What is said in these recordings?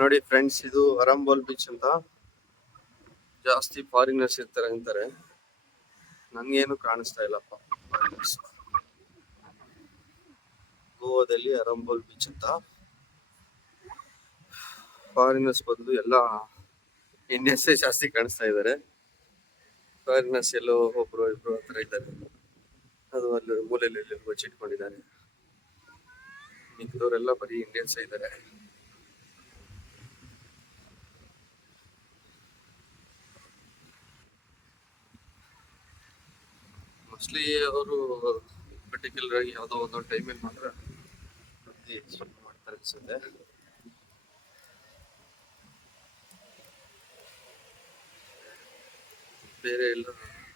ನೋಡಿ ಫ್ರೆಂಡ್ಸ್ ಇದು ಅರಂಬೋಲ್ ಬೀಚ್ ಅಂತ ಜಾಸ್ತಿ ಫಾರಿನರ್ಸ್ ಇರ್ತಾರೆ ಅಂತಾರೆ. ನನ್ಗೇನು ಕಾಣಿಸ್ತಾ ಇಲ್ಲಪ್ಪ. ಗೋವಾದಲ್ಲಿ ಅರಂಬೋಲ್ ಬೀಚ್ ಅಂತ. ಫಾರಿನರ್ಸ್ ಬದಲು ಎಲ್ಲ ಇಂಡಿಯನ್ಸ್ ಜಾಸ್ತಿ ಕಾಣಿಸ್ತಾ ಇದ್ದಾರೆ. ಫಾರಿನರ್ಸ್ ಎಲ್ಲೋ ಒಬ್ರು ಇಬ್ರು ಆತರ ಇದ್ದಾರೆ. ಅದು ಅಲ್ಲಿ ಮೂಲೆಯಲ್ಲಿ ಬಚ್ಚಿಟ್ಕೊಂಡಿದ್ದಾರೆ ಮಿಕ್ಕಿದವರೆಲ್ಲ ಬರೀ ಇಂಡಿಯನ್ಸ್ ಇದ್ದಾರೆ. ಮೋಸ್ಟ್ಲಿ ಅವರು ಪರ್ಟಿಕ್ಯುಲರ್ ಆಗಿ ಯಾವುದೋ ಒಂದೊಂದು ಟೈಮಲ್ಲಿ ಮಾತ್ರ ಸ್ವಲ್ಪ ಮಾಡ್ತಾರೆ ಅನ್ಸುತ್ತೆ. ಬೇರೆ ಎಲ್ಲ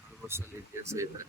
ಆಲ್ಮೋಸ್ಟ್ ಅಲ್ಲಿ ಇಂಡಿಯನ್ಸ್ ಇದ್ದಾರೆ